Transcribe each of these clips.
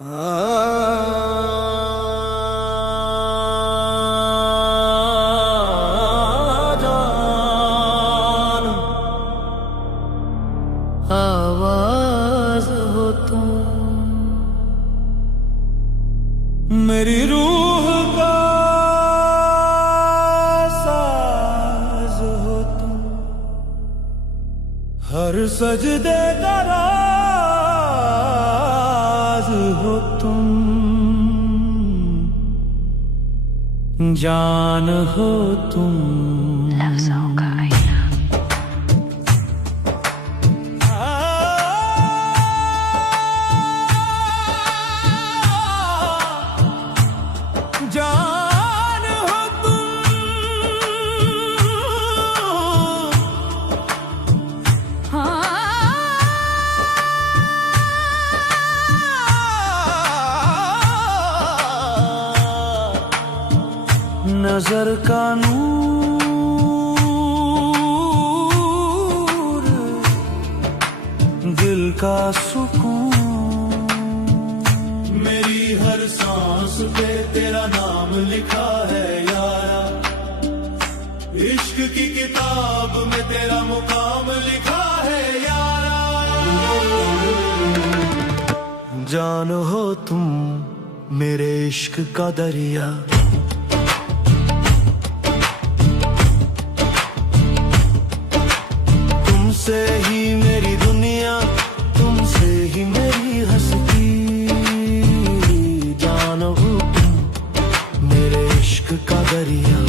जान आवाज हो तुम, मेरी रूह का साज हो तुम, हर सजदे का राज हो तुम, जान हो तुम। लफ्ज़ों का आईना। जान हो तुम, नजर का नूर, दिल का सुकून, मेरी हर सांस पे तेरा नाम लिखा है यारा, इश्क की किताब में तेरा मुकाम लिखा है यारा। जान हो तुम मेरे इश्क का दरिया, तुमसे ही मेरी दुनिया, तुमसे ही मेरी हस्ती, जान हो तुम मेरे इश्क का दरिया।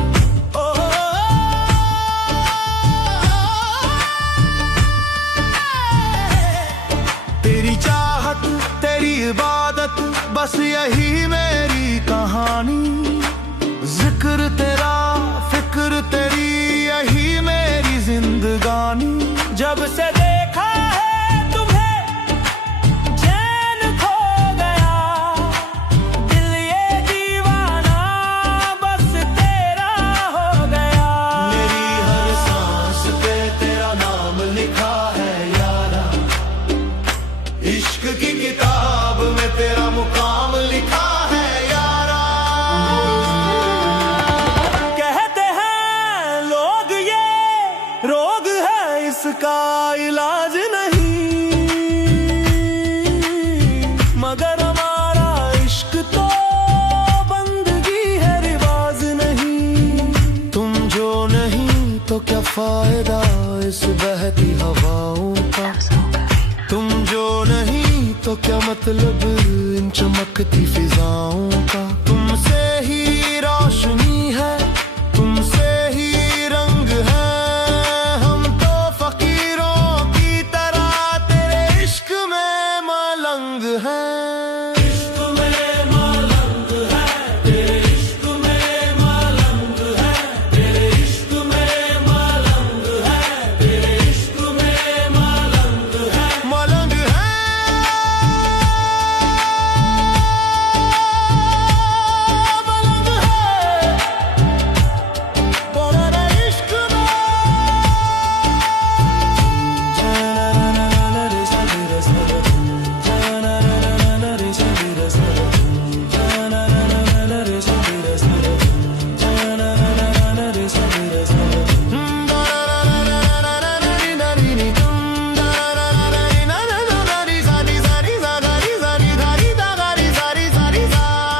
तेरी चाहत तेरी इबादत बस यही मेरी कहानी, जिक्र तेरा फिक्र तेरी यही मेरी जिंदगानी। जब से देखा है तुम्हें चैन खो गया, दिल ये दीवाना बस तेरा हो गया। मेरी हर सांस पे तेरा नाम लिखा है यारा, इश्क की किताब में तेरा मुकाम लिखा है यारा। कहते हैं लोग ये रोग है इसका इलाज नहीं, मगर हमारा इश्क तो बंदगी है रिवाज नहीं। तुम जो नहीं तो क्या फायदा इस बहती हवाओं का, तुम जो नहीं तो क्या मतलब इन चमकती फिजाओं का। तुमसे ही रोशनी है, तुमसे ही रंग है, हम तो फकीरों की तरह तेरे इश्क में मलंग हैं। इश्क में मलंग है, तेरे इश्क में मलंग है, तेरे इश्क में मलंग है, तेरे इश्क में मलंग है, मलंग है, मलंग है, तेरे इश्क में।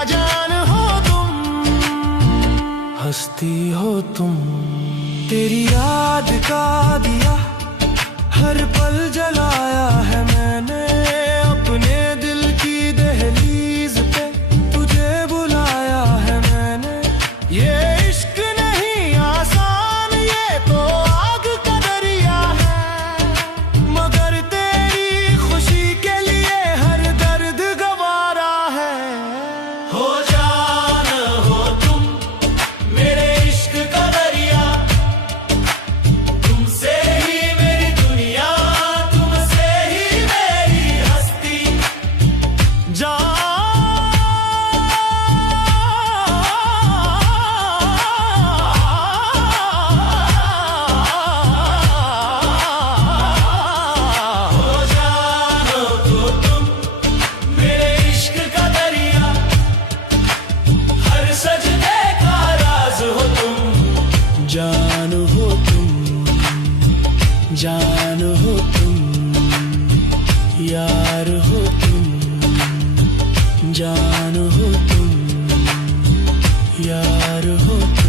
जान हो तुम, हस्ती हो तुम, तेरी याद का दिया हर पल जलाया है मैंने, अपने दिल की दहलीज पे तुझे बुलाया है मैंने। ये इश्क नहीं आसान, ये तो आग का दरिया है, मगर तेरी खुशी के लिए हर दर्द गवारा है। हो जान हो तुम मेरे इश्क का दरिया, तुमसे ही मेरी दुनिया, तुमसे ही मेरी हस्ती, जान हो जानो तो तुम मेरे इश्क का जान हो तुम, यार हो तुम, जान हो तुम, यार हो तुम।